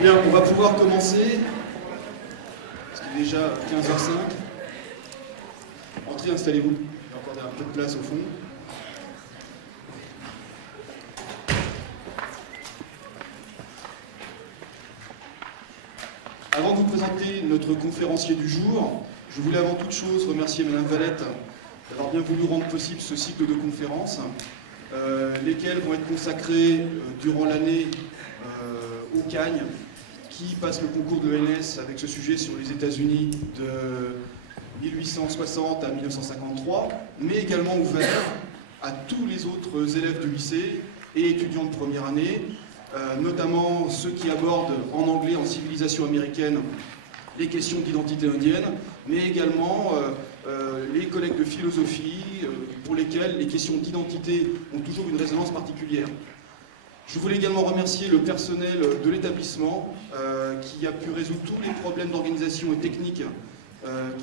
Bien, on va pouvoir commencer. C'est déjà 15h05. Entrez, installez-vous. Il y a encore un peu de place au fond. Avant de vous présenter notre conférencier du jour, je voulais avant toute chose remercier Madame Valette d'avoir bien voulu rendre possible ce cycle de conférences, lesquelles vont être consacrées durant l'année au CAGNE, qui passe le concours de l'ENS avec ce sujet sur les États-Unis de 1860 à 1953, mais également ouvert à tous les autres élèves du lycée et étudiants de première année, notamment ceux qui abordent en anglais, en civilisation américaine, les questions d'identité indienne, mais également les collègues de philosophie pour lesquels les questions d'identité ont toujours une résonance particulière. Je voulais également remercier le personnel de l'établissement qui a pu résoudre tous les problèmes d'organisation et techniques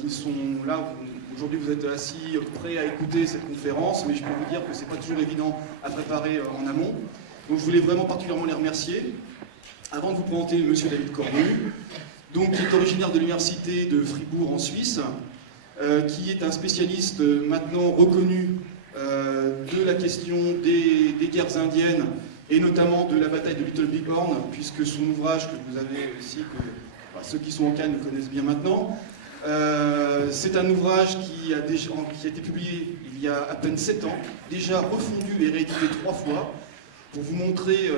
qui sont là. Aujourd'hui, vous êtes assis, prêts à écouter cette conférence, mais je peux vous dire que ce n'est pas toujours évident à préparer en amont. Donc je voulais vraiment particulièrement les remercier. Avant de vous présenter M. David Cornu, donc, qui est originaire de l'université de Fribourg en Suisse, qui est un spécialiste maintenant reconnu de la question des guerres indiennes et notamment de la bataille de Little Big Horn, puisque son ouvrage que vous avez aussi, ceux qui sont en Cannes le connaissent bien maintenant, c'est un ouvrage qui a été publié il y a à peine 7 ans, déjà refondu et réédité 3 fois, pour vous montrer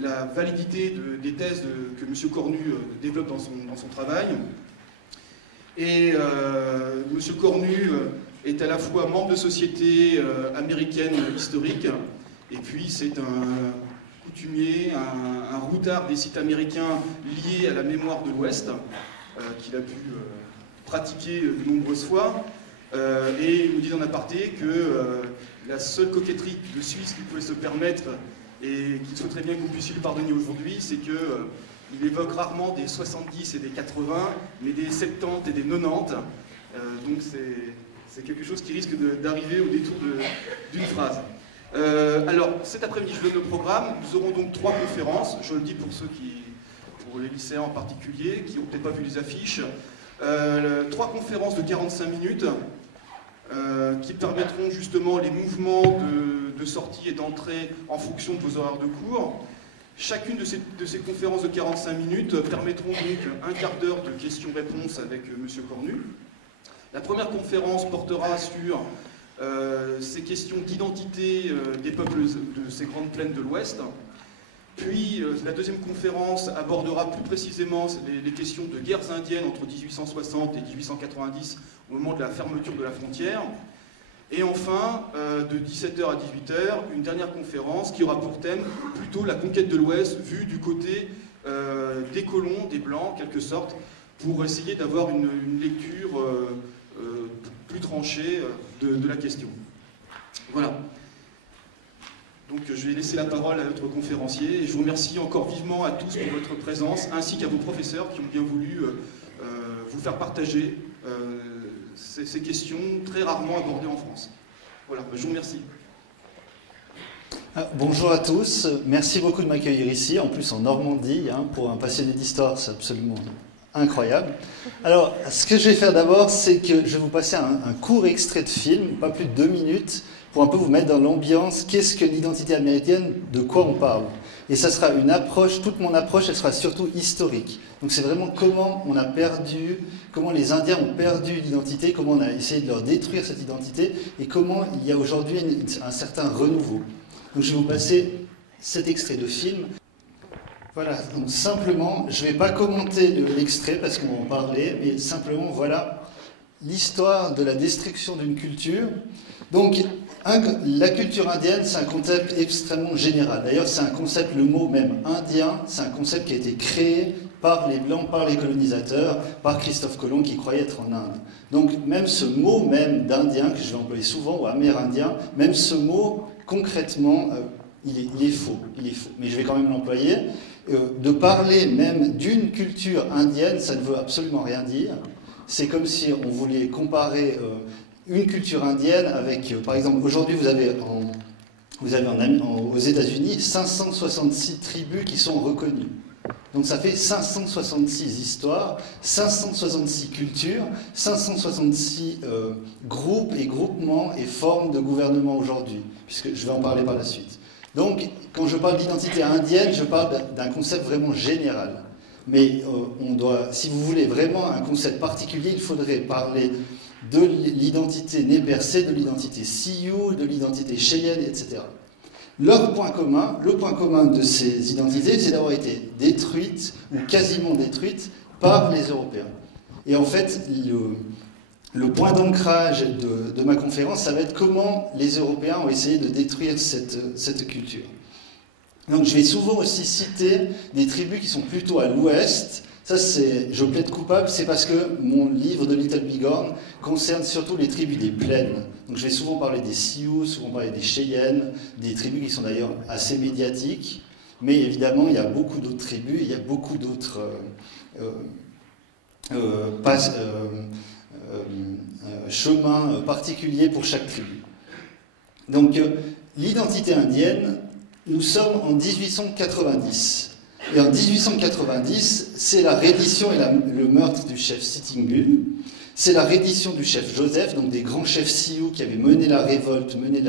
la validité des thèses que M. Cornu développe dans son travail. Et M. Cornu est à la fois membre de société américaine historique, et puis c'est un coutumier, un routard des sites américains liés à la mémoire de l'Ouest, qu'il a pu pratiquer de nombreuses fois. Et il nous dit en aparté que la seule coquetterie de Suisse qu'il pouvait se permettre, et qu'il souhaiterait bien que vous puissiez lui pardonner aujourd'hui, c'est qu'il évoque rarement des 70 et des 80, mais des 70 et des 90. Donc c'est quelque chose qui risque d'arriver au détour d'une phrase. Alors, cet après-midi, je donne le programme. Nous aurons donc 3 conférences. Je le dis pour les lycéens en particulier, qui n'ont peut-être pas vu les affiches. 3 conférences de 45 minutes qui permettront justement les mouvements de sortie et d'entrée en fonction de vos horaires de cours. Chacune de ces conférences de 45 minutes permettront donc un quart d'heure de questions-réponses avec M. Cornu. La première conférence portera sur ces questions d'identité des peuples de ces grandes plaines de l'Ouest. Puis la deuxième conférence abordera plus précisément les questions de guerres indiennes entre 1860 et 1890 au moment de la fermeture de la frontière. Et enfin, de 17h à 18h, une dernière conférence qui aura pour thème plutôt la conquête de l'Ouest vue du côté des colons, des Blancs en quelque sorte, pour essayer d'avoir une lecture plus tranchée de la question. Voilà. Donc je vais laisser la parole à notre conférencier et je vous remercie encore vivement à tous pour votre présence, ainsi qu'à vos professeurs qui ont bien voulu vous faire partager ces questions très rarement abordées en France. Voilà, je vous remercie. Bonjour à tous, merci beaucoup de m'accueillir ici, en plus en Normandie, pour un passionné d'histoire, c'est absolument incroyable. Alors, ce que je vais faire d'abord, c'est que je vais vous passer un court extrait de film, pas plus de 2 minutes, pour un peu vous mettre dans l'ambiance, qu'est-ce que l'identité américaine, de quoi on parle. Et ça sera une approche, toute mon approche, elle sera surtout historique. Donc c'est vraiment comment on a perdu, comment les Indiens ont perdu l'identité, comment on a essayé de leur détruire cette identité, et comment il y a aujourd'hui un certain renouveau. Donc je vais vous passer cet extrait de film. Voilà, donc simplement, je ne vais pas commenter l'extrait parce qu'on va en parler, mais simplement, voilà, l'histoire de la destruction d'une culture. Donc, la culture indienne, c'est un concept extrêmement général. D'ailleurs, c'est un concept, le mot même indien, c'est un concept qui a été créé par les Blancs, par les colonisateurs, par Christophe Colomb qui croyait être en Inde. Donc, même ce mot même d'Indien, que je vais employer souvent, ou Amérindien, même ce mot, concrètement, il est faux. Mais je vais quand même l'employer. De parler même d'une culture indienne, ça ne veut absolument rien dire. C'est comme si on voulait comparer une culture indienne avec, par exemple, aujourd'hui vous avez aux États-Unis 566 tribus qui sont reconnues. Donc ça fait 566 histoires, 566 cultures, 566 groupes et groupements et formes de gouvernement aujourd'hui, puisque je vais en parler par la suite. Donc quand je parle d'identité indienne, je parle d'un concept vraiment général. Mais si vous voulez vraiment un concept particulier, il faudrait parler de l'identité nez percée, de l'identité Sioux, de l'identité Cheyenne, etc. Le point commun de ces identités, c'est d'avoir été détruites, ou quasiment détruites, par les Européens. Et en fait, le point d'ancrage de ma conférence, ça va être comment les Européens ont essayé de détruire cette culture. Donc je vais souvent aussi citer des tribus qui sont plutôt à l'ouest. Ça, je plaide coupable, c'est parce que mon livre de Little Bighorn concerne surtout les tribus des plaines. Donc je vais souvent parler des Sioux, souvent parler des Cheyennes, des tribus qui sont d'ailleurs assez médiatiques. Mais évidemment, il y a beaucoup d'autres tribus, il y a beaucoup d'autres chemins particuliers pour chaque tribu. Donc l'identité indienne, nous sommes en 1890. Et en 1890, c'est la reddition et le meurtre du chef Sitting Bull. C'est la reddition du chef Joseph, donc des grands chefs Sioux qui avaient mené la révolte, mené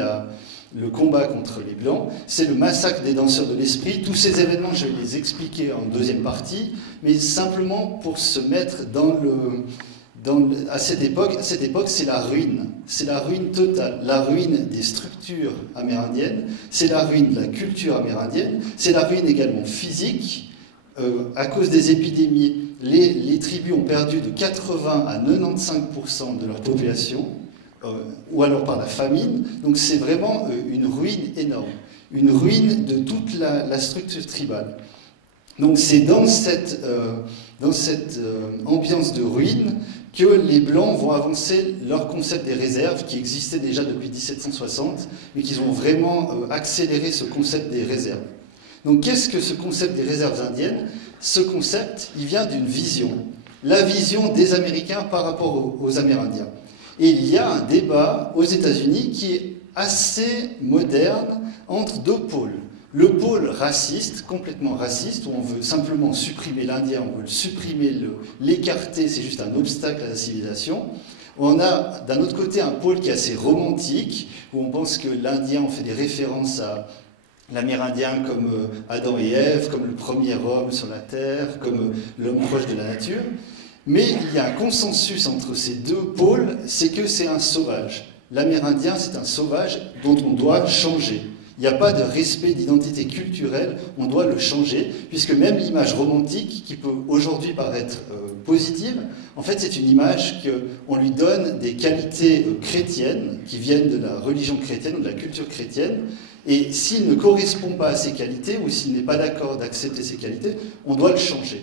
le combat contre les Blancs. C'est le massacre des danseurs de l'esprit. Tous ces événements, je vais les expliquer en deuxième partie, mais simplement pour se mettre à cette époque, c'est la ruine totale, la ruine des structures amérindiennes, c'est la ruine de la culture amérindienne, c'est la ruine également physique. À cause des épidémies, les tribus ont perdu de 80 à 95% de leur population, ou alors par la famine. Donc c'est vraiment une ruine énorme, une ruine de toute la structure tribale. Donc c'est dans cette ambiance de ruine que les Blancs vont avancer leur concept des réserves, qui existait déjà depuis 1760, mais qu'ils ont vraiment accéléré ce concept des réserves. Donc qu'est-ce que ce concept des réserves indiennes? Ce concept, il vient d'une vision, la vision des Américains par rapport aux Amérindiens. Et il y a un débat aux États-Unis qui est assez moderne entre deux pôles. Le pôle raciste, complètement raciste, où on veut simplement supprimer l'Indien, on veut supprimer, l'écarter, c'est juste un obstacle à la civilisation. On a d'un autre côté un pôle qui est assez romantique, où on pense que l'Indien, on fait des références à l'Amérindien comme Adam et Ève, comme le premier homme sur la Terre, comme l'homme proche de la nature. Mais il y a un consensus entre ces deux pôles, c'est que c'est un sauvage. L'Amérindien, c'est un sauvage dont on doit changer. Il n'y a pas de respect d'identité culturelle, on doit le changer, puisque même l'image romantique, qui peut aujourd'hui paraître positive, en fait c'est une image qu'on lui donne des qualités chrétiennes, qui viennent de la religion chrétienne ou de la culture chrétienne, et s'il ne correspond pas à ces qualités, ou s'il n'est pas d'accord d'accepter ces qualités, on doit le changer.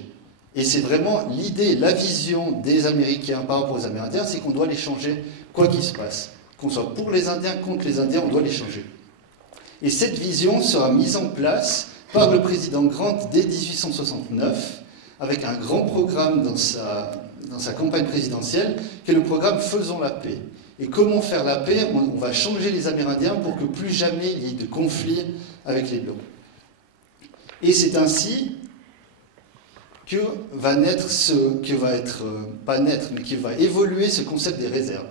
Et c'est vraiment l'idée, la vision des Américains par rapport aux Amérindiens, c'est qu'on doit les changer quoi qu'il se passe. Qu'on soit pour les Indiens, contre les Indiens, on doit les changer. Et cette vision sera mise en place par le président Grant dès 1869, avec un grand programme dans sa campagne présidentielle, qui est le programme Faisons la paix. Et comment faire la paix? On va changer les Amérindiens pour que plus jamais il y ait de conflit avec les Blancs. Et c'est ainsi que va naître qui va évoluer ce concept des réserves.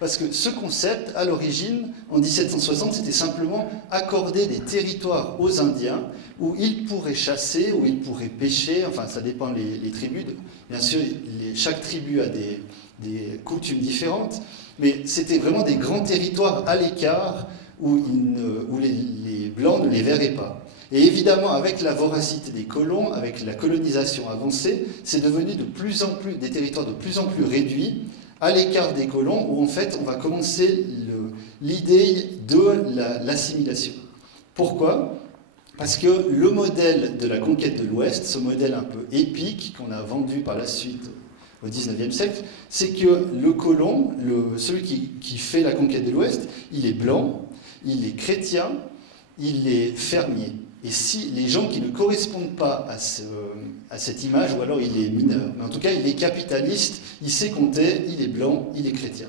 Parce que ce concept, à l'origine, en 1760, c'était simplement accorder des territoires aux Indiens où ils pourraient chasser, où ils pourraient pêcher, enfin ça dépend les tribus. Bien sûr, chaque tribu a des coutumes différentes, mais c'était vraiment des grands territoires à l'écart où les Blancs ne les verraient pas. Et évidemment, avec la voracité des colons, avec la colonisation avancée, c'est devenu des territoires de plus en plus réduits, à l'écart des colons, où en fait on va commencer l'idée de l'assimilation. Pourquoi? Parce que le modèle de la conquête de l'Ouest, ce modèle un peu épique qu'on a vendu par la suite au XIXe siècle, c'est que le colon, celui qui fait la conquête de l'Ouest, il est blanc, il est chrétien, il est fermier. Et si les gens qui ne correspondent pas à cette image, ou alors il est mineur, mais en tout cas il est capitaliste, il sait compter, il est blanc, il est chrétien.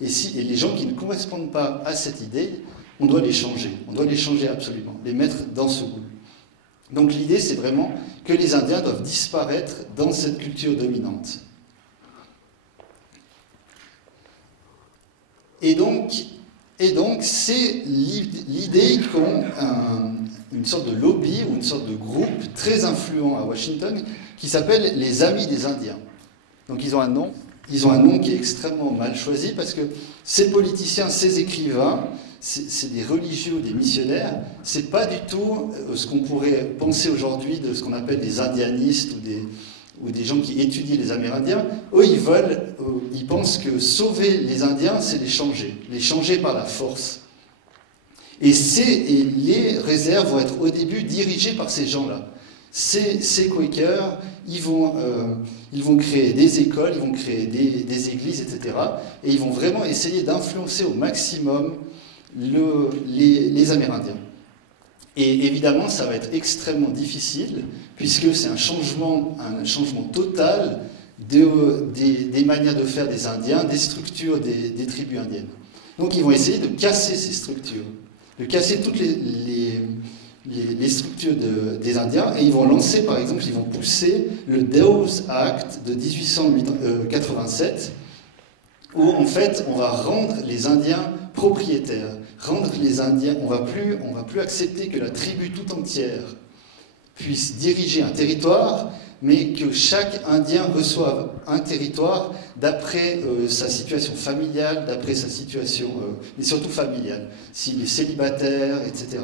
Et les gens qui ne correspondent pas à cette idée, on doit les changer absolument, les mettre dans ce goût. Donc l'idée, c'est vraiment que les Indiens doivent disparaître dans cette culture dominante. Et donc c'est l'idée qu'ont une sorte de lobby ou une sorte de groupe très influent à Washington qui s'appelle les Amis des Indiens. Donc ils ont un nom qui est extrêmement mal choisi parce que ces politiciens, ces écrivains, c'est des religieux ou des missionnaires, c'est pas du tout ce qu'on pourrait penser aujourd'hui de ce qu'on appelle des indianistes ou des gens qui étudient les Amérindiens. Eux, ils pensent que sauver les Indiens, c'est les changer par la force. Et les réserves vont être au début dirigées par ces gens-là. Ces Quakers, ils vont créer des écoles, ils vont créer des églises, etc. Et ils vont vraiment essayer d'influencer au maximum les Amérindiens. Et évidemment, ça va être extrêmement difficile, puisque c'est un changement total des manières de faire des Indiens, des structures des tribus indiennes. Donc ils vont essayer de casser ces structures, de casser toutes les structures des Indiens, et ils vont lancer, par exemple, ils vont pousser le Dawes Act de 1887, où en fait on va rendre les Indiens propriétaires, rendre les Indiens, on va plus accepter que la tribu tout entière puisse diriger un territoire, mais que chaque Indien reçoive un territoire d'après sa situation familiale, d'après sa situation, mais surtout familiale, s'il est célibataire, etc.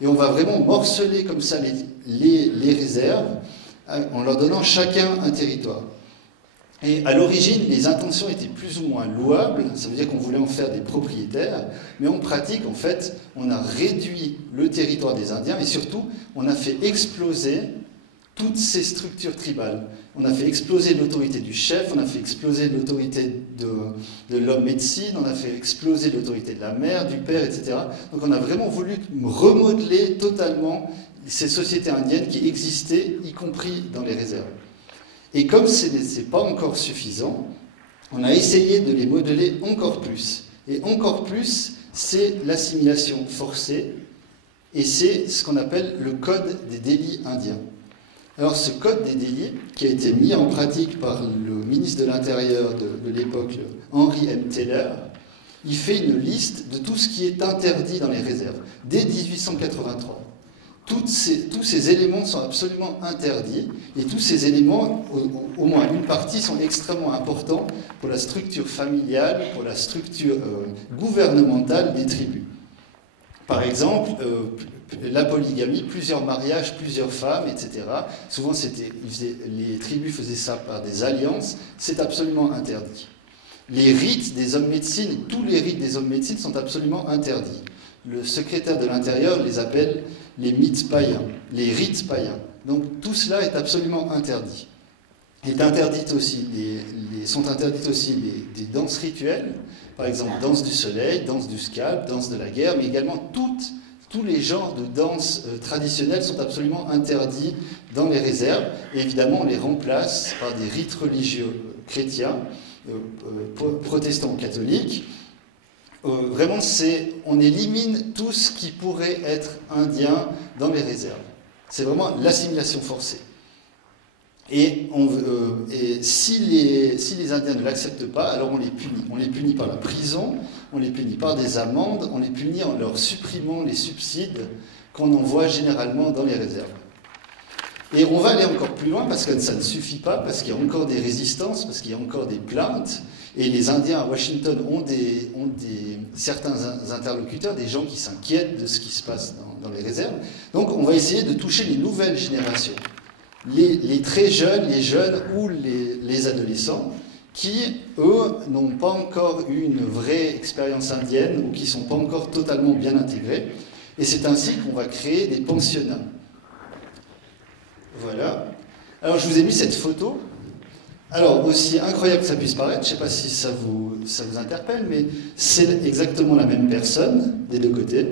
Et on va vraiment morceler comme ça les réserves en leur donnant chacun un territoire. Et à l'origine, les intentions étaient plus ou moins louables, ça veut dire qu'on voulait en faire des propriétaires, mais en pratique, en fait, on a réduit le territoire des Indiens et surtout, on a fait exploser toutes ces structures tribales. On a fait exploser l'autorité du chef, on a fait exploser l'autorité de l'homme médecine, on a fait exploser l'autorité de la mère, du père, etc. Donc on a vraiment voulu remodeler totalement ces sociétés indiennes qui existaient, y compris dans les réserves. Et comme ce n'est pas encore suffisant, on a essayé de les modeler encore plus. Et encore plus, c'est l'assimilation forcée, et c'est ce qu'on appelle le code des délits indiens. Alors ce code des délits, qui a été mis en pratique par le ministre de l'Intérieur de l'époque, Henry M. Taylor, il fait une liste de tout ce qui est interdit dans les réserves, dès 1883. Tous ces éléments sont absolument interdits, et tous ces éléments, au moins une partie, sont extrêmement importants pour la structure familiale, pour la structure gouvernementale des tribus. Par exemple, la polygamie, plusieurs mariages, plusieurs femmes, etc. Souvent, les tribus faisaient ça par des alliances, c'est absolument interdit. Les rites des hommes médecine, tous les rites des hommes médecine sont absolument interdits. Le secrétaire de l'Intérieur les appelle les mythes païens, les rites païens. Donc tout cela est absolument interdit. Sont interdites aussi des danses rituelles, par exemple danse du soleil, danse du scalp, danse de la guerre, mais également tous les genres de danses traditionnelles sont absolument interdits dans les réserves. Et évidemment, on les remplace par des rites religieux chrétiens, protestants ou catholiques. Vraiment, on élimine tout ce qui pourrait être indien dans les réserves. C'est vraiment l'assimilation forcée. Et si les Indiens ne l'acceptent pas, alors on les punit. On les punit par la prison, on les punit par des amendes, on les punit en leur supprimant les subsides qu'on envoie généralement dans les réserves. Et on va aller encore plus loin parce que ça ne suffit pas, parce qu'il y a encore des résistances, parce qu'il y a encore des plaintes. Et les Indiens à Washington ont certains interlocuteurs, des gens qui s'inquiètent de ce qui se passe dans les réserves. Donc on va essayer de toucher les nouvelles générations. Les très jeunes, les jeunes ou les adolescents qui, eux, n'ont pas encore eu une vraie expérience indienne ou qui ne sont pas encore totalement bien intégrés. Et c'est ainsi qu'on va créer des pensionnats. Voilà. Alors, je vous ai mis cette photo. Alors, aussi incroyable que ça puisse paraître, je ne sais pas si ça vous interpelle, mais c'est exactement la même personne des deux côtés.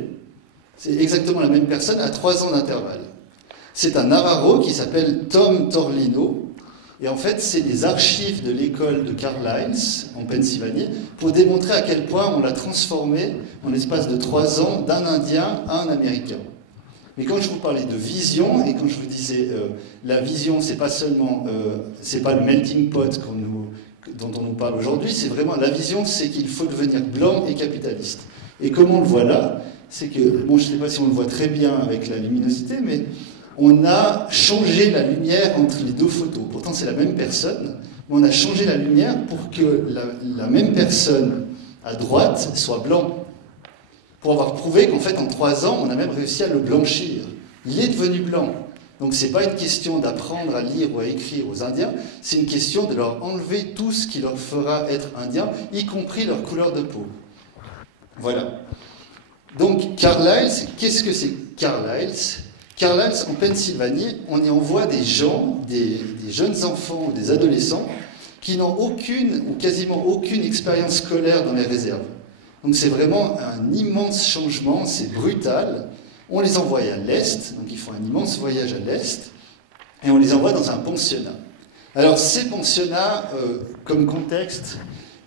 C'est exactement la même personne à 3 ans d'intervalle. C'est un Navajo qui s'appelle Tom Torlino. Et en fait, c'est des archives de l'école de Carlisle, en Pennsylvanie, pour démontrer à quel point on l'a transformé, en l'espace de 3 ans, d'un Indien à un Américain. Mais quand je vous parlais de vision, et quand je vous disais la vision, c'est pas seulement, c'est pas le melting pot dont on nous parle aujourd'hui, c'est vraiment la vision, c'est qu'il faut devenir blanc et capitaliste. Et comme on le voit là, c'est que, bon, je ne sais pas si on le voit très bien avec la luminosité, mais on a changé la lumière entre les deux photos. Pourtant, c'est la même personne, mais on a changé la lumière pour que la même personne à droite soit blanc. Pour avoir prouvé qu'en fait, en 3 ans, on a même réussi à le blanchir. Il est devenu blanc. Donc, ce n'est pas une question d'apprendre à lire ou à écrire aux Indiens, c'est une question de leur enlever tout ce qui leur fera être Indiens, y compris leur couleur de peau. Voilà. Donc, Carlisle, qu'est-ce que c'est Carlisle? Carlisle, en Pennsylvanie, on y envoie des gens, des jeunes enfants ou des adolescents, qui n'ont aucune ou quasiment aucune expérience scolaire dans les réserves. Donc c'est vraiment un immense changement, c'est brutal. On les envoie à l'Est, donc ils font un immense voyage à l'Est, et on les envoie dans un pensionnat. Alors ces pensionnats, comme contexte,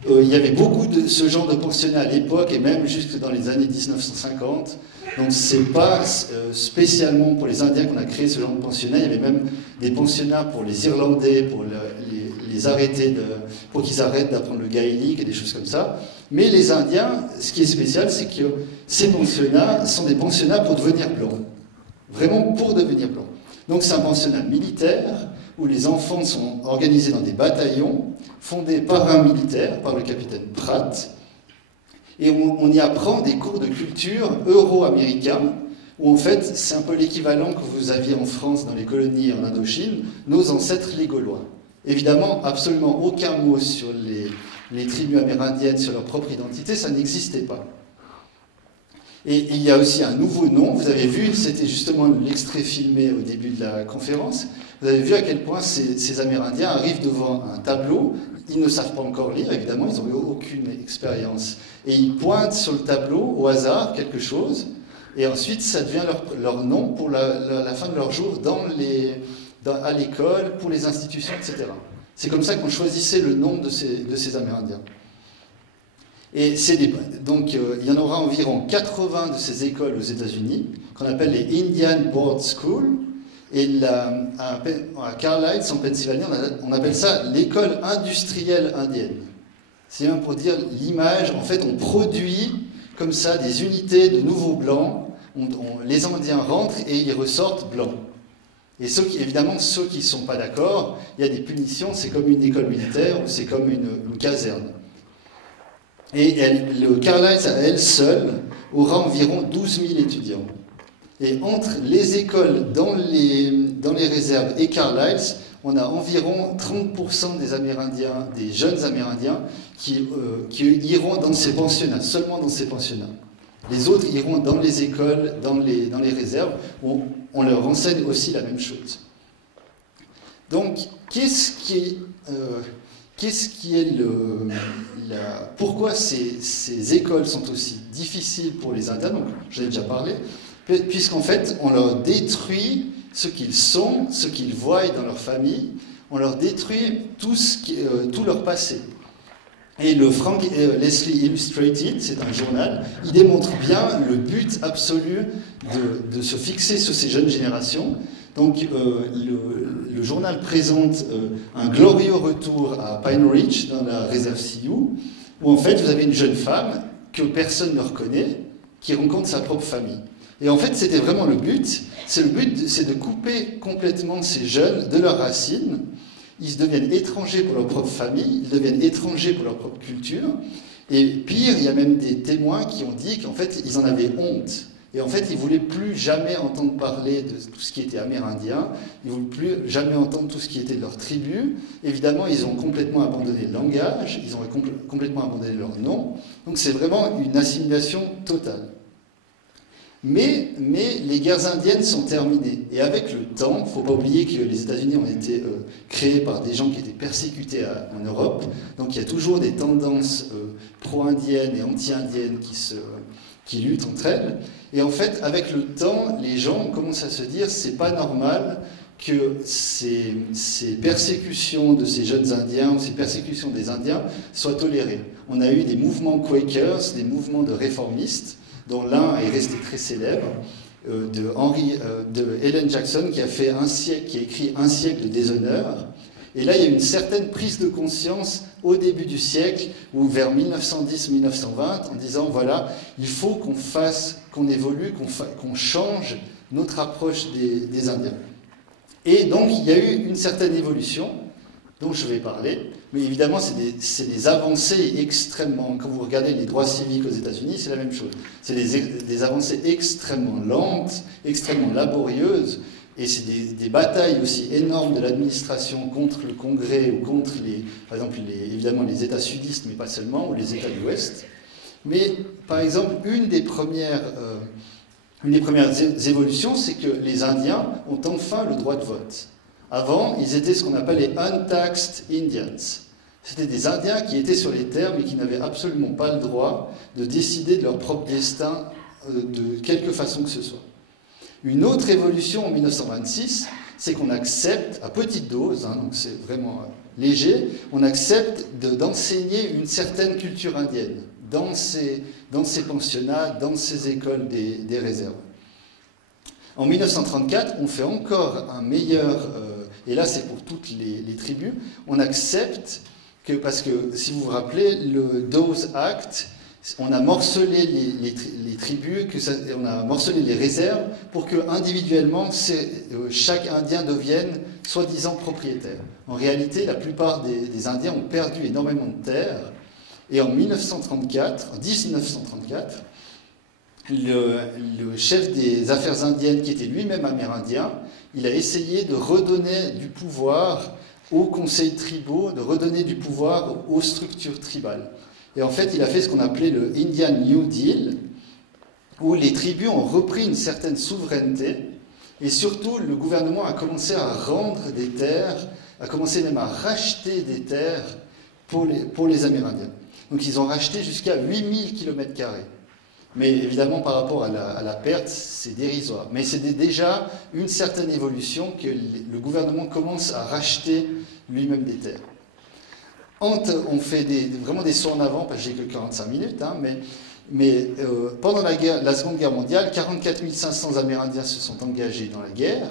il y avait beaucoup de ce genre de pensionnats à l'époque, et même jusque dans les années 1950. Donc c'est pas spécialement pour les Indiens qu'on a créé ce genre de pensionnat, il y avait même des pensionnats pour les Irlandais, pour les arrêter pour qu'ils arrêtent d'apprendre le gaélique et des choses comme ça. Mais les Indiens, ce qui est spécial, c'est que ces pensionnats sont des pensionnats pour devenir blancs. Vraiment pour devenir blancs. Donc c'est un pensionnat militaire où les enfants sont organisés dans des bataillons fondés par un militaire, par le capitaine Pratt. Et on y apprend des cours de culture euro-américains, où en fait c'est un peu l'équivalent que vous aviez en France dans les colonies en Indochine, nos ancêtres les Gaulois. Évidemment, absolument aucun mot sur les tribus amérindiennes, sur leur propre identité, ça n'existait pas. Et il y a aussi un nouveau nom, vous avez vu, c'était justement l'extrait filmé au début de la conférence, vous avez vu à quel point ces Amérindiens arrivent devant un tableau, ils ne savent pas encore lire, évidemment, ils n'ont eu aucune expérience, et ils pointent sur le tableau, au hasard, quelque chose, et ensuite ça devient leur nom pour la fin de leur jour à l'école, pour les institutions, etc. C'est comme ça qu'on choisissait le nom de ces Amérindiens. Et donc il y en aura environ 80 de ces écoles aux États-Unis, qu'on appelle les Indian Board School, et à Carlisle, en Pennsylvanie, on appelle ça l'école industrielle indienne. C'est même pour dire l'image, en fait on produit comme ça des unités de nouveaux blancs, les Indiens rentrent et ils ressortent blancs. Et évidemment, ceux qui ne sont pas d'accord, il y a des punitions, c'est comme une école militaire ou c'est comme une caserne. Et le Carlisle, à elle seule, aura environ 12 000 étudiants. Et entre les écoles dans les réserves et Carlisle, on a environ 30% des Amérindiens, des jeunes Amérindiens, qui iront dans ces pensionnats, seulement dans ces pensionnats. Les autres iront dans les écoles, dans les réserves, où on leur enseigne aussi la même chose. Donc, pourquoi ces écoles sont aussi difficiles pour les Indiens? Donc, j'en ai déjà parlé, puisqu'en fait, on leur détruit ce qu'ils sont, ce qu'ils voient dans leur famille, on leur détruit tout leur passé. Et le Frank Leslie Illustrated, c'est un journal, il démontre bien le but absolu de se fixer sur ces jeunes générations. Donc le journal présente un glorieux retour à Pine Ridge, dans la réserve Sioux, où en fait vous avez une jeune femme que personne ne reconnaît, qui rencontre sa propre famille. Et en fait c'était vraiment le but, c'est de couper complètement ces jeunes de leurs racines. Ils deviennent étrangers pour leur propre famille, ils deviennent étrangers pour leur propre culture. Et pire, il y a même des témoins qui ont dit qu'en fait, ils en avaient honte. Et en fait, ils ne voulaient plus jamais entendre parler de tout ce qui était amérindien, ils ne voulaient plus jamais entendre tout ce qui était de leur tribu. Évidemment, ils ont complètement abandonné le langage, ils ont complètement abandonné leur nom. Donc c'est vraiment une assimilation totale. Mais les guerres indiennes sont terminées. Et avec le temps, il ne faut pas oublier que les États-Unis ont été créés par des gens qui étaient persécutés en Europe. Donc il y a toujours des tendances pro-indiennes et anti-indiennes qui luttent entre elles. Et en fait, avec le temps, les gens commencent à se dire c'est pas normal que ces persécutions de ces jeunes Indiens ou ces persécutions des Indiens soient tolérées. On a eu des mouvements Quakers, des mouvements de réformistes, dont l'un est resté très célèbre, de Helen Jackson qui a écrit Un siècle de déshonneur. Et là, il y a une certaine prise de conscience au début du siècle, ou vers 1910-1920, en disant, voilà, il faut qu'on évolue, qu'on change notre approche des Indiens. Et donc, il y a eu une certaine évolution, dont je vais parler, mais évidemment, c'est des avancées extrêmement... Quand vous regardez les droits civiques aux États-Unis, c'est la même chose. C'est des avancées extrêmement lentes, extrêmement laborieuses, et c'est des batailles aussi énormes de l'administration contre le Congrès ou contre, par exemple, évidemment les États sudistes, mais pas seulement, ou les États de l'Ouest. Mais, par exemple, une des premières évolutions, c'est que les Indiens ont enfin le droit de vote. Avant, ils étaient ce qu'on appelle les untaxed Indians. C'était des Indiens qui étaient sur les terres, mais qui n'avaient absolument pas le droit de décider de leur propre destin de quelque façon que ce soit. Une autre évolution en 1926, c'est qu'on accepte, à petite dose, donc c'est vraiment léger, on accepte d'enseigner une certaine culture indienne dans ces pensionnats, dans ces écoles des réserves. En 1934, on fait encore un meilleur, et là c'est pour toutes les tribus, on accepte que, parce que si vous vous rappelez, le Dawes Act, on a morcelé les tribus, on a morcelé les réserves pour que individuellement chaque Indien devienne soi-disant propriétaire. En réalité, la plupart des Indiens ont perdu énormément de terres, et en 1934, le chef des affaires indiennes, qui était lui-même amérindien, il a essayé de redonner du pouvoir aux conseils tribaux, de redonner du pouvoir aux structures tribales. Et en fait, il a fait ce qu'on appelait le Indian New Deal, où les tribus ont repris une certaine souveraineté, et surtout, le gouvernement a commencé à rendre des terres, a commencé même à racheter des terres pour les Amérindiens. Donc ils ont racheté jusqu'à 8000 km². Mais évidemment, par rapport à la perte, c'est dérisoire. Mais c'est déjà une certaine évolution que le gouvernement commence à racheter lui-même des terres. On fait vraiment des sauts en avant, parce que j'ai que 45 minutes, mais pendant la Seconde Guerre mondiale, 44 500 Amérindiens se sont engagés dans la guerre.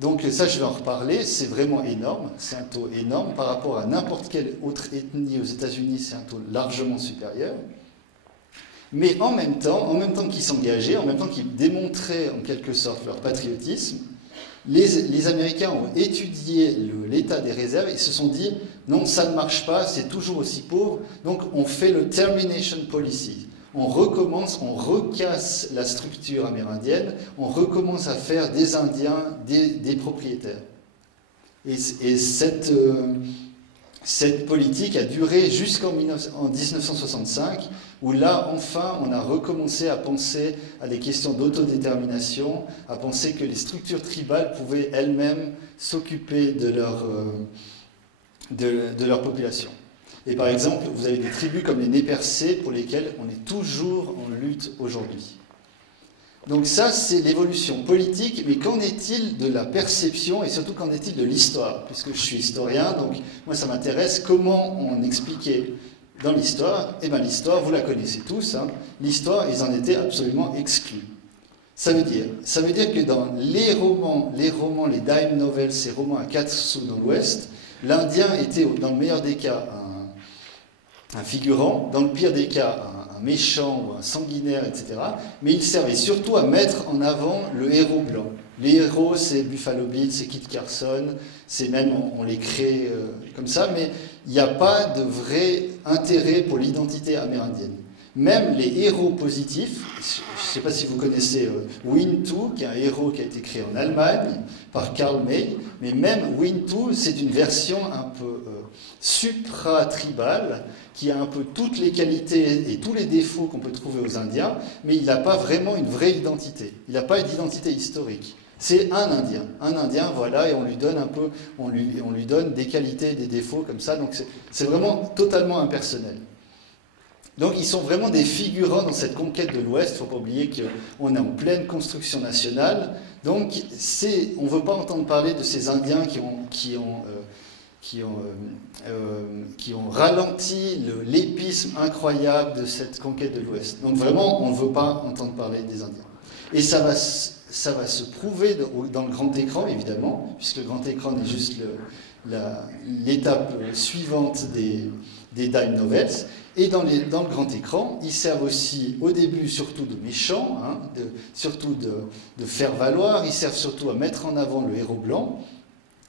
Donc ça, je vais en reparler, c'est vraiment énorme, c'est un taux énorme. Par rapport à n'importe quelle autre ethnie aux États-Unis, c'est un taux largement supérieur. Mais en même temps qu'ils s'engageaient, en même temps qu'ils démontraient en quelque sorte leur patriotisme, les Américains ont étudié l'état des réserves et se sont dit non, ça ne marche pas, c'est toujours aussi pauvre, donc on fait le termination policy. On recommence, on recasse la structure amérindienne, on recommence à faire des Indiens des propriétaires. Et cette politique a duré jusqu'en 1965, où là, enfin, on a recommencé à penser à des questions d'autodétermination, à penser que les structures tribales pouvaient elles-mêmes s'occuper de leur population. Et par exemple, vous avez des tribus comme les Nez Percés pour lesquelles on est toujours en lutte aujourd'hui. Donc ça, c'est l'évolution politique, mais qu'en est-il de la perception et surtout qu'en est-il de l'histoire? Puisque je suis historien, donc moi ça m'intéresse comment on expliquait dans l'histoire. Et bien l'histoire, vous la connaissez tous, l'histoire, ils en étaient absolument exclus. Ça veut dire que dans les romans, les dime novels, ces romans à 4 sous dans l'Ouest, l'Indien était, dans le meilleur des cas, un figurant, dans le pire des cas, un méchant ou un sanguinaire, etc. Mais il servait surtout à mettre en avant le héros blanc. Les héros, c'est Buffalo Bill, c'est Kit Carson, c'est même, on les crée comme ça, mais il n'y a pas de vrai intérêt pour l'identité amérindienne. Même les héros positifs, je ne sais pas si vous connaissez Winnetou, qui est un héros qui a été créé en Allemagne par Karl May, mais même Winnetou, c'est une version un peu supra-tribale, qui a un peu toutes les qualités et tous les défauts qu'on peut trouver aux Indiens, mais il n'a pas vraiment une vraie identité. Il n'a pas d'identité historique. C'est un Indien, voilà, et on lui donne un peu, on lui donne des qualités, des défauts comme ça, donc c'est vraiment totalement impersonnel. Donc ils sont vraiment des figurants dans cette conquête de l'Ouest. Il ne faut pas oublier qu'on est en pleine construction nationale. Donc on ne veut pas entendre parler de ces Indiens qui ont ralenti l'épisme incroyable de cette conquête de l'Ouest. Donc vraiment, on ne veut pas entendre parler des Indiens. Et ça va se prouver dans le grand écran, évidemment, puisque le grand écran est juste l'étape suivante des dime novels. Et dans le grand écran, ils servent aussi au début surtout de méchants, hein, surtout de faire valoir, ils servent surtout à mettre en avant le héros blanc.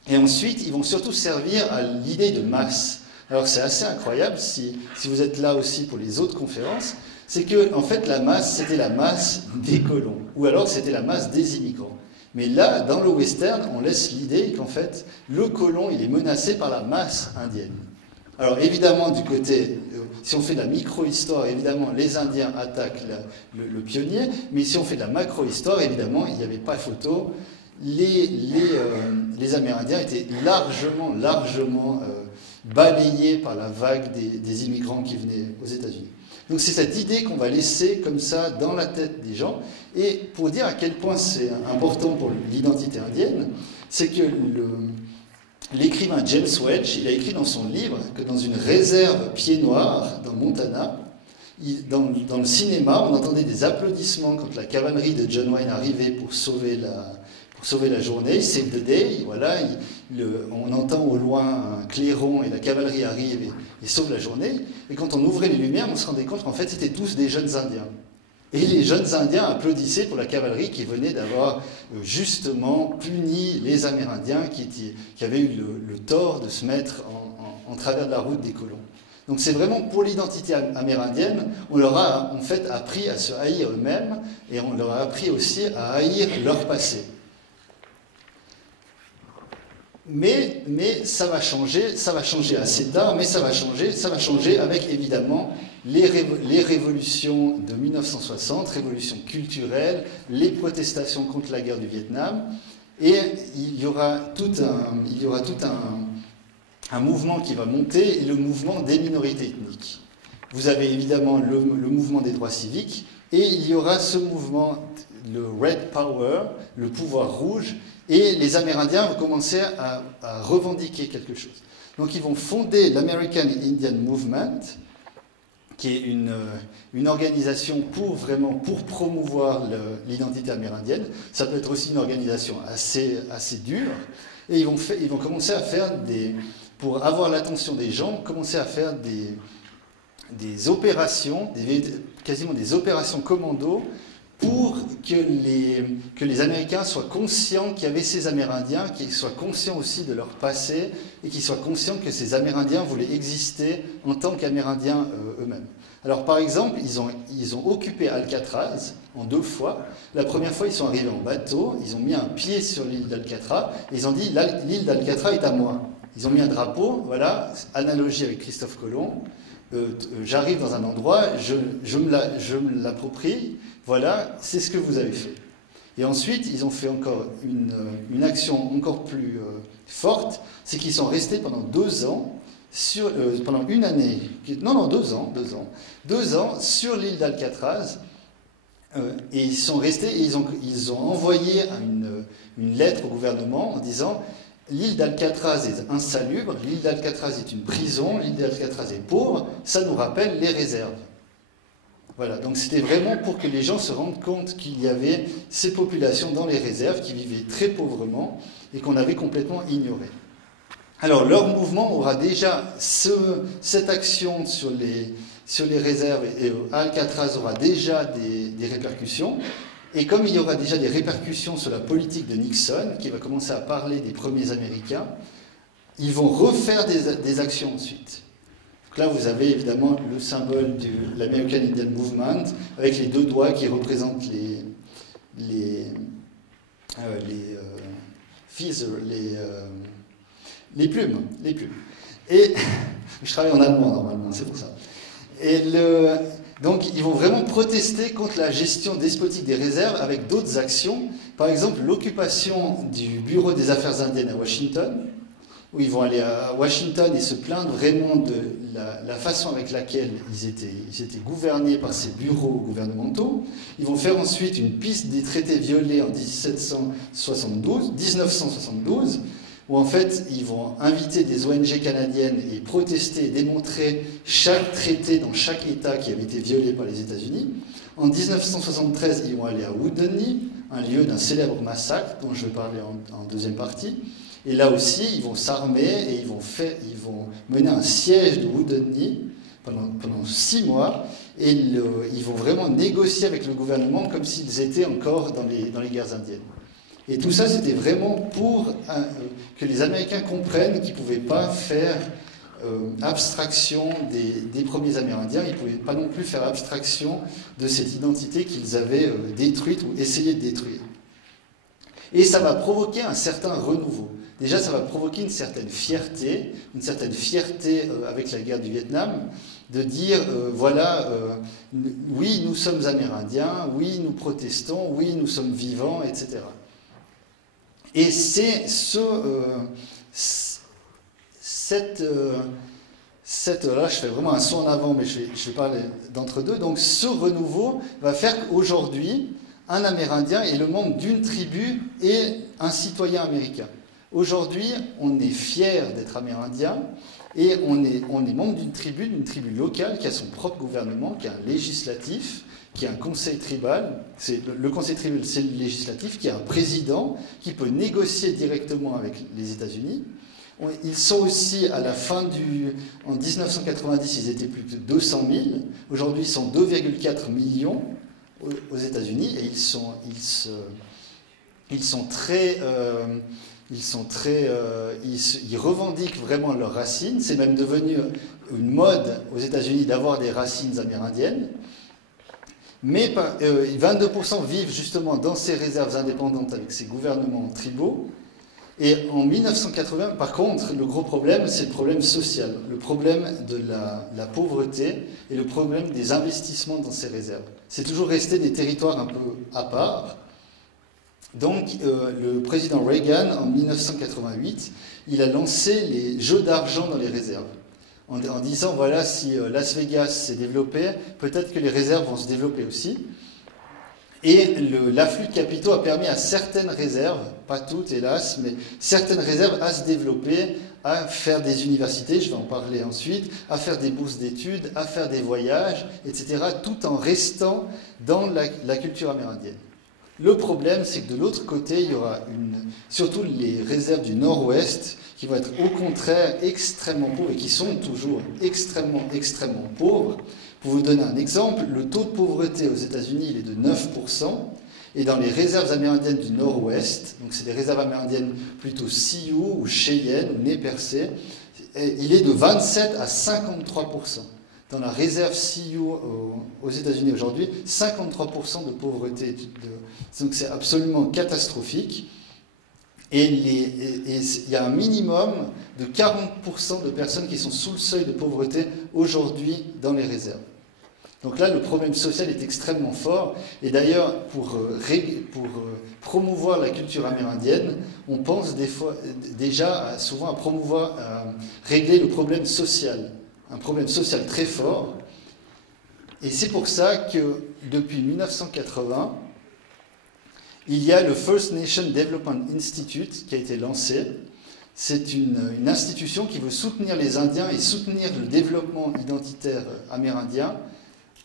Et ensuite, ils vont surtout servir à l'idée de masse. Alors c'est assez incroyable, si vous êtes là aussi pour les autres conférences, c'est que en fait la masse, c'était la masse des colons, ou alors c'était la masse des immigrants. Mais là, dans le western, on laisse l'idée qu'en fait, le colon, il est menacé par la masse indienne. Alors évidemment, du côté, si on fait de la micro-histoire, évidemment, les Indiens attaquent le pionnier, mais si on fait de la macro-histoire, évidemment, il n'y avait pas photo. Les Amérindiens étaient largement balayés par la vague des immigrants qui venaient aux États-Unis. Donc c'est cette idée qu'on va laisser comme ça dans la tête des gens. Et pour dire à quel point c'est important pour l'identité indienne, c'est que l'écrivain James Wedge, il a écrit dans son livre que dans une réserve pied-noir, dans Montana, dans le cinéma, on entendait des applaudissements quand la cavalerie de John Wayne arrivait pour sauver la journée, save the day, voilà, on entend au loin un clairon et la cavalerie arrive et sauve la journée. Et quand on ouvrait les lumières, on se rendait compte qu'en fait c'était tous des jeunes Indiens. Et les jeunes Indiens applaudissaient pour la cavalerie qui venait d'avoir justement puni les Amérindiens qui avaient eu le tort de se mettre en travers de la route des colons. Donc c'est vraiment pour l'identité amérindienne, on leur a en fait appris à se haïr eux-mêmes et on leur a appris aussi à haïr leur passé. Mais ça va changer assez tard, mais ça va changer avec évidemment les révolutions de 1960, révolutions culturelles, les protestations contre la guerre du Vietnam, et il y aura tout un mouvement qui va monter, et le mouvement des minorités ethniques. Vous avez évidemment le mouvement des droits civiques, et il y aura ce mouvement, le Red Power, le pouvoir rouge, et les Amérindiens vont commencer à revendiquer quelque chose. Donc ils vont fonder l'American Indian Movement, qui est une organisation pour promouvoir l'identité amérindienne. Ça peut être aussi une organisation assez dure. Et ils vont commencer à faire pour avoir l'attention des gens, commencer à faire des opérations, quasiment des opérations commando, pour que les Américains soient conscients qu'il y avait ces Amérindiens, qu'ils soient conscients aussi de leur passé, et qu'ils soient conscients que ces Amérindiens voulaient exister en tant qu'Amérindiens eux-mêmes. Alors par exemple, ils ont occupé Alcatraz en 2 fois. La première fois, ils sont arrivés en bateau, ils ont mis un pied sur l'île d'Alcatraz, et ils ont dit « l'île d'Alcatraz est à moi ». Ils ont mis un drapeau, voilà, analogie avec Christophe Colomb. J'arrive dans un endroit, je me l'approprie, voilà, c'est ce que vous avez fait. Et ensuite, ils ont fait encore une action encore plus forte, c'est qu'ils sont restés pendant 2 ans, pendant une année, non, 2 ans, 2 ans sur l'île d'Alcatraz, et ils sont restés, et ils ont envoyé une lettre au gouvernement en disant l'île d'Alcatraz est insalubre, l'île d'Alcatraz est une prison, l'île d'Alcatraz est pauvre, ça nous rappelle les réserves. Voilà, donc c'était vraiment pour que les gens se rendent compte qu'il y avait ces populations dans les réserves qui vivaient très pauvrement et qu'on avait complètement ignorées. Alors leur mouvement aura déjà cette action sur les réserves et Alcatraz aura déjà des répercussions. Et comme il y aura déjà des répercussions sur la politique de Nixon, qui va commencer à parler des premiers Américains, ils vont refaire des actions ensuite. Donc là, vous avez évidemment le symbole de l'American Indian Movement, avec les 2 doigts qui représentent les plumes. Et je travaille en allemand normalement, c'est pour ça. Et donc, ils vont vraiment protester contre la gestion despotique des réserves avec d'autres actions. Par exemple, l'occupation du Bureau des Affaires indiennes à Washington, où ils vont aller à Washington et se plaindre vraiment de la façon avec laquelle ils étaient gouvernés par ces bureaux gouvernementaux. Ils vont faire ensuite une piste des traités violés en 1972, où en fait ils vont inviter des ONG canadiennes et protester et démontrer chaque traité dans chaque État qui avait été violé par les États-Unis. En 1973, ils vont aller à Wounded Knee, un lieu d'un célèbre massacre dont je vais parler en deuxième partie. Et là aussi, ils vont s'armer et ils vont mener un siège de Wounded Knee pendant 6 mois. Et ils vont vraiment négocier avec le gouvernement comme s'ils étaient encore dans les guerres indiennes. Et tout ça, c'était vraiment pour que les Américains comprennent qu'ils ne pouvaient pas faire abstraction des premiers Amérindiens, ils ne pouvaient pas non plus faire abstraction de cette identité qu'ils avaient détruite ou essayé de détruire. Et ça va provoquer un certain renouveau. Déjà, ça va provoquer une certaine fierté avec la guerre du Vietnam, de dire, oui, nous sommes Amérindiens, oui, nous protestons, oui, nous sommes vivants, etc. Et c'est là, je fais vraiment un saut en avant, mais je vais parler d'entre deux. Donc, ce renouveau va faire qu'aujourd'hui, un Amérindien est le membre d'une tribu et un citoyen américain. Aujourd'hui, on est fier d'être Amérindien et on est membre d'une tribu locale qui a son propre gouvernement, qui a un législatif, qui a un conseil tribal. Le conseil tribal, c'est le législatif, qui a un président qui peut négocier directement avec les États-Unis. Ils sont aussi, à la fin en 1990, ils étaient plus de 200 000. Aujourd'hui, ils sont 2,4 millions aux États-Unis et ils revendiquent vraiment leurs racines. C'est même devenu une mode aux États-Unis d'avoir des racines amérindiennes. Mais 22% vivent justement dans ces réserves indépendantes avec ces gouvernements tribaux. Et en 1980, par contre, le gros problème, c'est le problème social, le problème de la pauvreté et le problème des investissements dans ces réserves. C'est toujours resté des territoires un peu à part. Donc, le président Reagan, en 1988, il a lancé les jeux d'argent dans les réserves, en disant, voilà, si Las Vegas s'est développé, peut-être que les réserves vont se développer aussi. Et l'afflux de capitaux a permis à certaines réserves, pas toutes hélas, mais certaines réserves à se développer, à faire des universités, je vais en parler ensuite, à faire des bourses d'études, à faire des voyages, etc., tout en restant dans la culture amérindienne. Le problème, c'est que de l'autre côté, il y aura surtout les réserves du nord-ouest, qui vont être au contraire extrêmement pauvres, et qui sont toujours extrêmement pauvres. Pour vous donner un exemple, le taux de pauvreté aux États-Unis, il est de 9%, et dans les réserves amérindiennes du nord-ouest, donc c'est des réserves amérindiennes plutôt Sioux ou Cheyenne ou Nez Percé, il est de 27 à 53%. Dans la réserve Sioux aux États-Unis aujourd'hui, 53% de pauvreté. Donc c'est absolument catastrophique. Et il y a un minimum de 40% de personnes qui sont sous le seuil de pauvreté aujourd'hui dans les réserves. Donc là, le problème social est extrêmement fort. Et d'ailleurs, pour promouvoir la culture amérindienne, on pense souvent à promouvoir, à régler le problème social. Un problème social très fort. Et c'est pour ça que depuis 1980, il y a le First Nation Development Institute qui a été lancé. C'est une institution qui veut soutenir les Indiens et soutenir le développement identitaire amérindien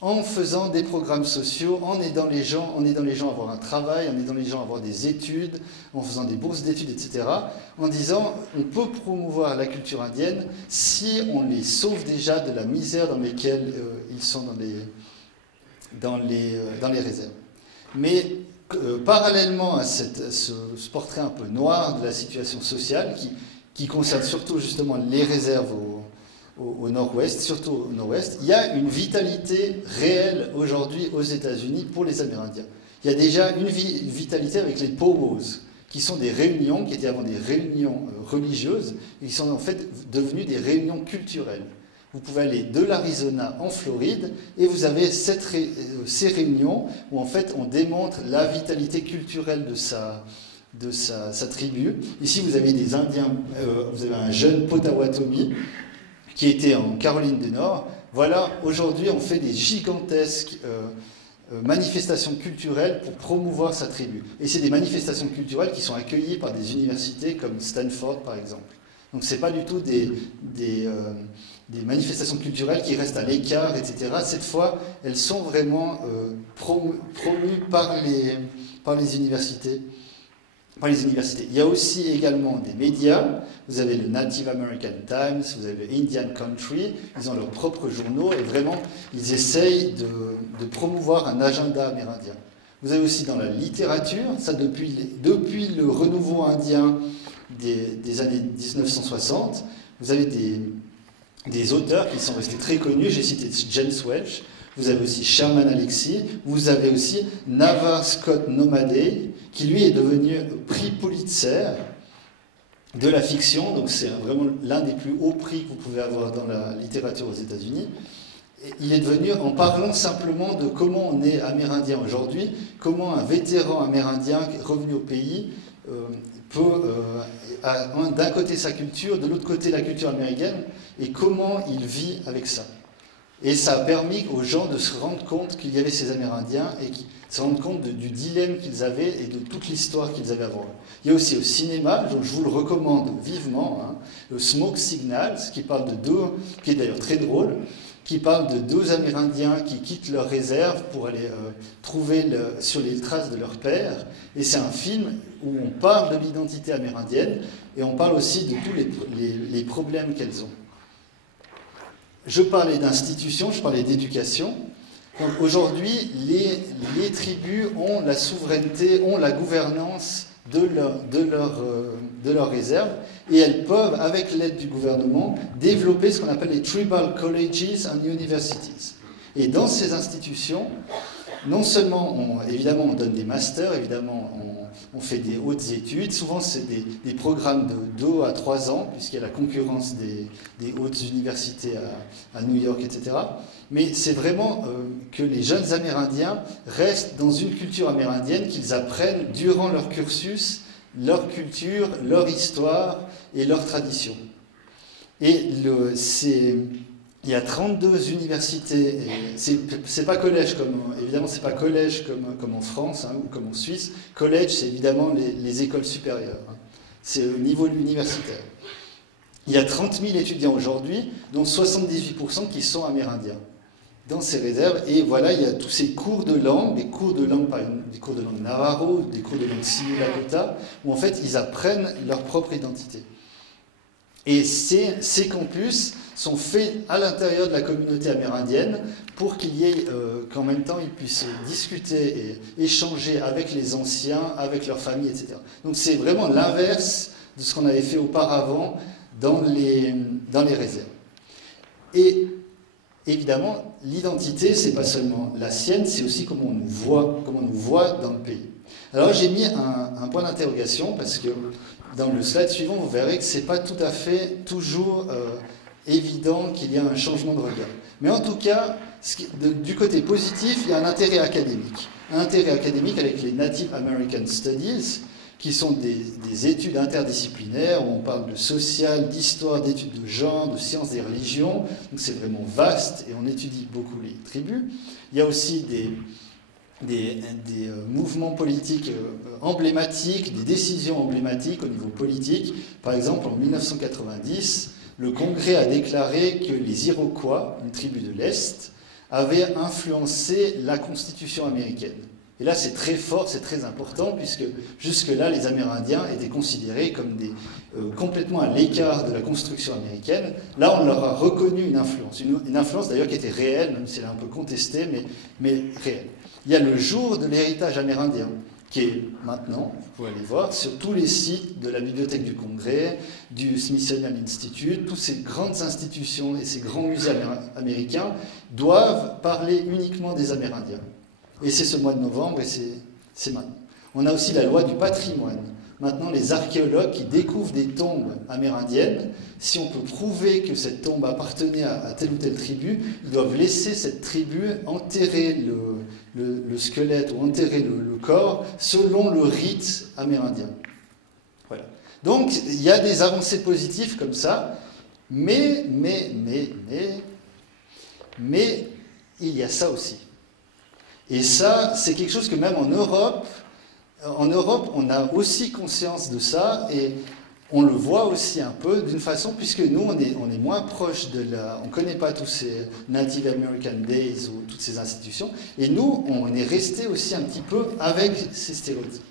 en faisant des programmes sociaux, en aidant les gens à avoir un travail, en aidant les gens à avoir des études, en faisant des bourses d'études, etc. En disant, on peut promouvoir la culture indienne si on les sauve déjà de la misère dans laquelle ils sont dans les réserves. Mais parallèlement à ce portrait un peu noir de la situation sociale, qui concerne surtout justement les réserves au nord-ouest, surtout au nord-ouest, il y a une vitalité réelle aujourd'hui aux États-Unis pour les Amérindiens. Il y a déjà une vitalité avec les powwows, qui sont des réunions, qui étaient avant des réunions religieuses, et qui sont en fait devenues des réunions culturelles. Vous pouvez aller de l'Arizona en Floride, et vous avez ces réunions où en fait on démontre la vitalité culturelle de sa tribu. Ici vous avez des Indiens, vous avez un jeune Potawatomi, qui était en Caroline du Nord. Voilà, aujourd'hui, on fait des gigantesques manifestations culturelles pour promouvoir sa tribu. Et c'est des manifestations culturelles qui sont accueillies par des universités comme Stanford, par exemple. Donc, ce n'est pas du tout des manifestations culturelles qui restent à l'écart, etc. Cette fois, elles sont vraiment promues par les universités. Il y a aussi également des médias. Vous avez le Native American Times, vous avez le Indian Country. Ils ont leurs propres journaux et vraiment, ils essayent de promouvoir un agenda amérindien. Vous avez aussi dans la littérature, ça depuis le renouveau indien des années 1960, vous avez des auteurs qui sont restés très connus. J'ai cité James Welch. Vous avez aussi Sherman Alexie, vous avez aussi Navarre Scott Nomadey, qui lui est devenu prix Pulitzer de la fiction, donc c'est vraiment l'un des plus hauts prix que vous pouvez avoir dans la littérature aux États-Unis. Il est devenu, en parlant simplement de comment on est amérindien aujourd'hui, comment un vétéran amérindien revenu au pays peut, d'un côté sa culture, de l'autre côté la culture américaine, et comment il vit avec ça. Et ça a permis aux gens de se rendre compte qu'il y avait ces Amérindiens et qui se rendent compte du dilemme qu'ils avaient et de toute l'histoire qu'ils avaient avant eux. Il y a aussi au cinéma, donc je vous le recommande vivement, le Smoke Signals, qui est d'ailleurs très drôle, qui parle de deux Amérindiens qui quittent leur réserve pour aller trouver sur les traces de leur père. Et c'est un film où on parle de l'identité amérindienne et on parle aussi de tous les problèmes qu'elles ont. Je parlais d'institutions, je parlais d'éducation. Donc aujourd'hui, les tribus ont la souveraineté, ont la gouvernance de leur réserve, et elles peuvent, avec l'aide du gouvernement, développer ce qu'on appelle les Tribal Colleges and Universities. Et dans ces institutions, non seulement, évidemment, on donne des masters, évidemment, on fait des hautes études. Souvent, c'est des programmes de 2 à 3 ans, puisqu'il y a la concurrence des hautes universités à New York, etc. Mais c'est vraiment que les jeunes Amérindiens restent dans une culture amérindienne, qu'ils apprennent durant leur cursus, leur culture, leur histoire et leur tradition. Et il y a 32 universités, c'est pas collège évidemment c'est pas collège comme en France ou comme en Suisse. Collège, c'est évidemment les écoles supérieures. C'est au niveau universitaire. Il y a 30 000 étudiants aujourd'hui, dont 78% qui sont amérindiens dans ces réserves. Et voilà, il y a tous ces cours de langue, des cours de langue Navajo, des cours de langue Siu-Lakota, où en fait ils apprennent leur propre identité. Et ces campus sont faits à l'intérieur de la communauté amérindienne pour qu'il y ait, qu'en même temps ils puissent discuter et échanger avec les anciens, avec leurs familles, etc. Donc c'est vraiment l'inverse de ce qu'on avait fait auparavant dans les réserves. Et évidemment, l'identité, c'est pas seulement la sienne, c'est aussi comment on nous voit dans le pays. Alors j'ai mis un point d'interrogation parce que dans le slide suivant, vous verrez que ce n'est pas tout à fait toujours évident qu'il y a un changement de regard. Mais en tout cas, du côté positif, il y a un intérêt académique. Un intérêt académique avec les Native American Studies, qui sont des études interdisciplinaires, où on parle de social, d'histoire, d'études de genre, de sciences des religions. Donc c'est vraiment vaste et on étudie beaucoup les tribus. Il y a aussi des mouvements politiques emblématiques, des décisions emblématiques au niveau politique. Par exemple, en 1990, le Congrès a déclaré que les Iroquois, une tribu de l'Est, avaient influencé la Constitution américaine. Et là, c'est très fort, c'est très important, puisque jusque-là, les Amérindiens étaient considérés comme complètement à l'écart de la construction américaine. Là, on leur a reconnu une influence. Une influence d'ailleurs qui était réelle, même si elle est un peu contestée, mais réelle. Il y a le jour de l'héritage amérindien, qui est maintenant, vous pouvez aller voir, sur tous les sites de la Bibliothèque du Congrès, du Smithsonian Institute. Toutes ces grandes institutions et ces grands musées américains doivent parler uniquement des Amérindiens. Et c'est ce mois de novembre, et c'est maintenant. On a aussi la loi du patrimoine. Maintenant, les archéologues qui découvrent des tombes amérindiennes, si on peut prouver que cette tombe appartenait à telle ou telle tribu, ils doivent laisser cette tribu enterrer le squelette ou enterrer le corps selon le rite amérindien. Voilà. Donc, il y a des avancées positives comme ça, mais il y a ça aussi. Et ça, c'est quelque chose que même en Europe, on a aussi conscience de ça, et on le voit aussi un peu d'une façon, puisque nous, on est moins proche on ne connaît pas tous ces Native American Days ou toutes ces institutions, et nous, on est resté aussi un petit peu avec ces stéréotypes.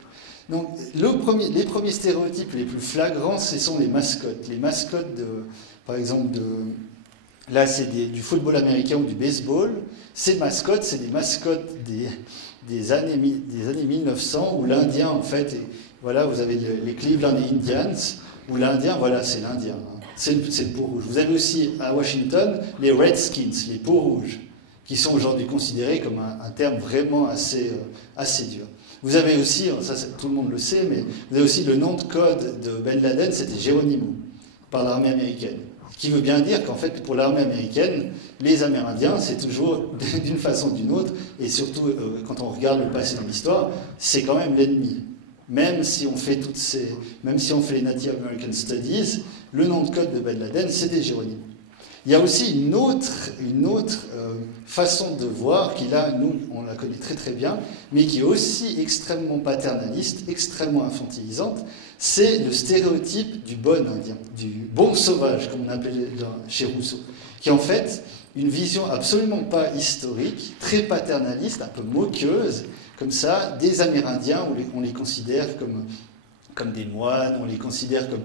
Donc, les premiers stéréotypes les plus flagrants, ce sont les mascottes. Les mascottes, par exemple, là, c'est du football américain ou du baseball. Ces mascottes, c'est des mascottes des années 1900, où l'Indien, en fait, voilà, vous avez les Cleveland Indians, où l'Indien, voilà, c'est l'Indien, hein. C'est le peau rouge. Vous avez aussi, à Washington, les Redskins, les peaux rouges, qui sont aujourd'hui considérés comme un terme vraiment assez dur. Vous avez aussi, ça tout le monde le sait, mais vous avez aussi le nom de code de Ben Laden, c'était Geronimo, par l'armée américaine. Ce qui veut bien dire qu'en fait, pour l'armée américaine, les Amérindiens, c'est toujours d'une façon ou d'une autre, et surtout quand on regarde le passé de l'histoire, c'est quand même l'ennemi. Même si on fait les Native American Studies, le nom de code de Ben Laden, c'était Geronimo. Il y a aussi une autre façon de voir, qui là, nous, on la connaît très très bien, mais qui est aussi extrêmement paternaliste, extrêmement infantilisante, c'est le stéréotype du bon indien, du bon sauvage, comme on appelait chez Rousseau, qui est en fait une vision absolument pas historique, très paternaliste, un peu moqueuse, comme ça, des Amérindiens, on les considère comme des moines, on les considère comme...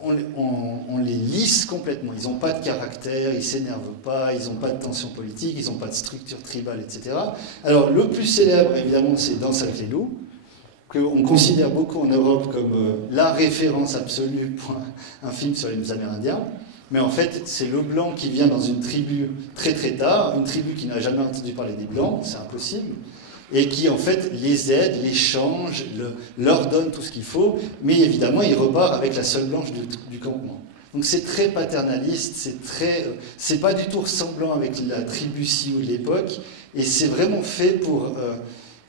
On les lisse complètement. Ils n'ont pas de caractère, ils ne s'énervent pas, ils n'ont pas de tension politique, ils n'ont pas de structure tribale, etc. Alors, le plus célèbre, évidemment, c'est Danse avec les loups, qu'on considère beaucoup en Europe comme la référence absolue pour un film sur les Amérindiens. Mais en fait, c'est le blanc qui vient dans une tribu très très tard, une tribu qui n'a jamais entendu parler des blancs, c'est impossible, et qui en fait les aide, les change, leur donne tout ce qu'il faut, mais évidemment il repart avec la seule blanche du campement. Donc c'est très paternaliste, c'est pas du tout ressemblant avec la tribu sioux de l'époque, et c'est vraiment fait pour...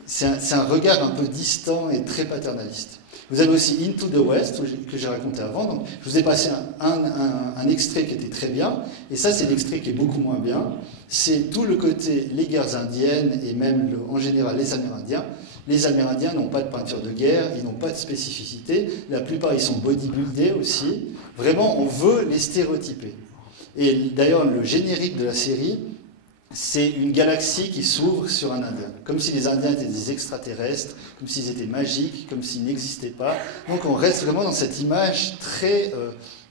c'est un regard un peu distant et très paternaliste. Vous avez aussi Into the West, que j'ai raconté avant. Donc, je vous ai passé un extrait qui était très bien, et ça, c'est l'extrait qui est beaucoup moins bien. C'est tout le côté, les guerres indiennes, et même, en général, les Amérindiens. Les Amérindiens n'ont pas de peinture de guerre, ils n'ont pas de spécificité. La plupart, ils sont bodybuildés aussi. Vraiment, on veut les stéréotyper. Et d'ailleurs, le générique de la série, c'est une galaxie qui s'ouvre sur un Indien, comme si les Indiens étaient des extraterrestres, comme s'ils étaient magiques, comme s'ils n'existaient pas. Donc on reste vraiment dans cette image très,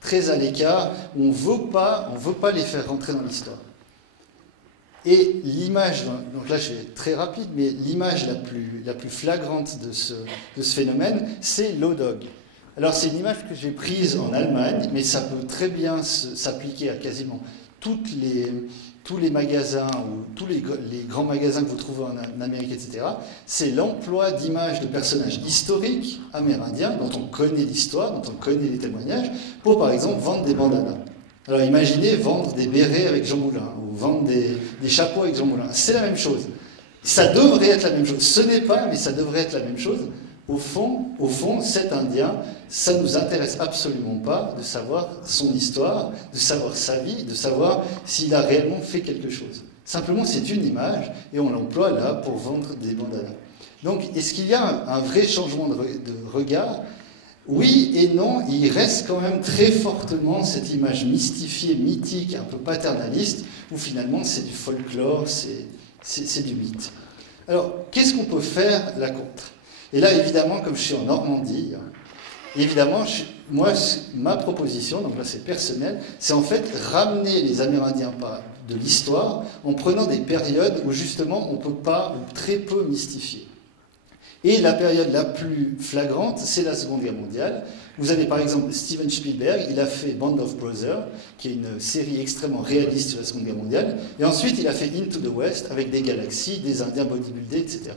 très à l'écart, où on veut pas les faire rentrer dans l'histoire. Et l'image, donc là je vais être très rapide, mais l'image la plus flagrante de ce phénomène, c'est l'O-Dog. Alors c'est une image que j'ai prise en Allemagne, mais ça peut très bien s'appliquer à quasiment tous les magasins ou tous les grands magasins que vous trouvez en Amérique, etc., c'est l'emploi d'images de personnages historiques amérindiens dont on connaît l'histoire, dont on connaît les témoignages, pour par exemple vendre des bandanas. Alors imaginez vendre des bérets avec Jean Moulin ou vendre des chapeaux avec Jean Moulin. C'est la même chose. Ça devrait être la même chose. Ce n'est pas, mais ça devrait être la même chose. Au fond, cet Indien, ça ne nous intéresse absolument pas de savoir son histoire, de savoir sa vie, de savoir s'il a réellement fait quelque chose. Simplement, c'est une image et on l'emploie là pour vendre des bandanas. Donc, est-ce qu'il y a un vrai changement de regard ? Oui et non, il reste quand même très fortement cette image mystifiée, mythique, un peu paternaliste, où finalement c'est du folklore, c'est du mythe. Alors, qu'est-ce qu'on peut faire là contre ? Et là, évidemment, comme je suis en Normandie, évidemment, ma proposition, donc là c'est personnel, c'est en fait ramener les Amérindiens de l'histoire en prenant des périodes où justement on ne peut pas ou très peu mystifier. Et la période la plus flagrante, c'est la Seconde Guerre mondiale. Vous avez par exemple Steven Spielberg, il a fait Band of Brothers, qui est une série extrêmement réaliste sur la Seconde Guerre mondiale, et ensuite il a fait Into the West avec des galaxies, des Indiens bodybuildés, etc.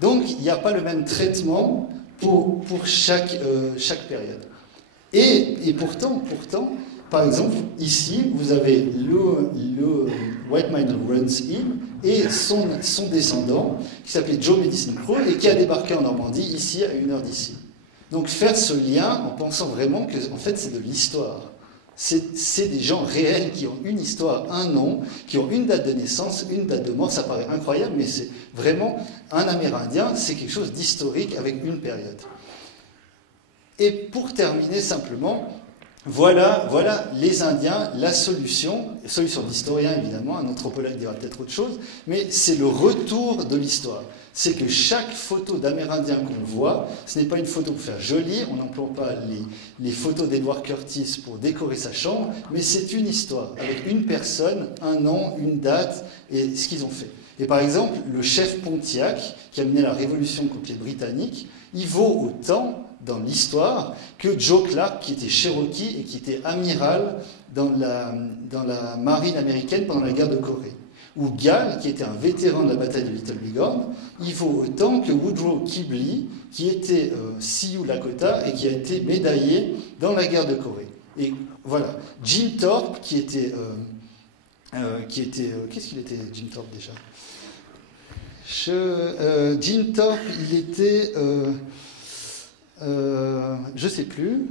Donc il n'y a pas le même traitement pour chaque période. Et pourtant, par exemple, ici, vous avez le White Man Who Runs In et son descendant, qui s'appelait Joe Medicine Crow, et qui a débarqué en Normandie, ici, à 1 heure d'ici. Donc faire ce lien en pensant vraiment que en fait, c'est de l'histoire. C'est des gens réels qui ont une histoire, un nom, qui ont une date de naissance, une date de mort. Ça paraît incroyable, mais c'est vraiment un Amérindien, c'est quelque chose d'historique avec une période. Et pour terminer simplement, voilà les Indiens, la solution d'historien évidemment, un anthropologue dira peut-être autre chose, mais c'est le retour de l'histoire. C'est que chaque photo d'Amérindien qu'on voit, ce n'est pas une photo pour faire joli, on n'emploie pas les photos d'Edward Curtis pour décorer sa chambre, mais c'est une histoire, avec une personne, un nom, une date, et ce qu'ils ont fait. Et par exemple, le chef Pontiac, qui a mené la révolution contre les Britanniques, il vaut autant dans l'histoire que Joe Clark, qui était Cherokee et qui était amiral dans la marine américaine pendant la guerre de Corée. Ou Gall, qui était un vétéran de la bataille de Little Bighorn, il vaut autant que Woodrow Kibley, qui était Sioux Lakota et qui a été médaillé dans la guerre de Corée. Et voilà, Jim Thorpe, qui était qu'est-ce qu'il était, Jim Thorpe, déjà Jim Thorpe, il était... je sais plus.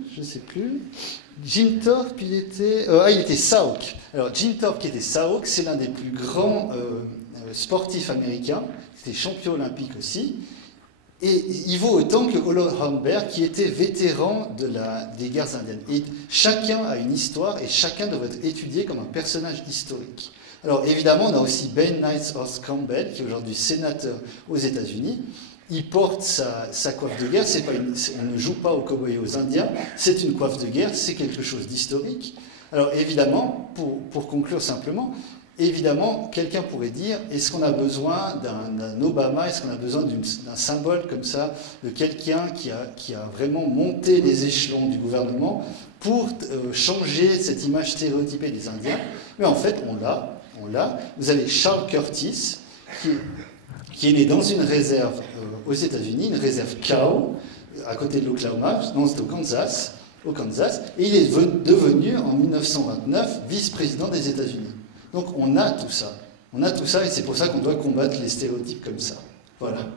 Jim Thorpe, il était Sauk. Alors, Jim Thorpe, qui était Sauk, c'est l'un des plus grands sportifs américains. C'était champion olympique aussi. Et il vaut autant que Olo Hornberg, qui était vétéran des guerres indiennes. Et chacun a une histoire et chacun devrait être étudié comme un personnage historique. Alors, évidemment, on a aussi Ben Nighthorse Campbell, qui est aujourd'hui sénateur aux États-Unis. Il porte sa coiffe de guerre, on ne joue pas aux cow-boys et aux Indiens, c'est une coiffe de guerre, c'est quelque chose d'historique. Alors évidemment, pour conclure simplement, évidemment, quelqu'un pourrait dire, est-ce qu'on a besoin d'un Obama, est-ce qu'on a besoin d'un symbole comme ça, de quelqu'un qui a vraiment monté les échelons du gouvernement pour changer cette image stéréotypée des Indiens? Mais en fait, on l'a. Vous avez Charles Curtis, qui est né dans une réserve aux États-Unis, une réserve cow, à côté de l'Oklahoma, non, c'est au Kansas, et il est devenu, en 1929, vice-président des États-Unis. Donc on a tout ça, et c'est pour ça qu'on doit combattre les stéréotypes comme ça. Voilà.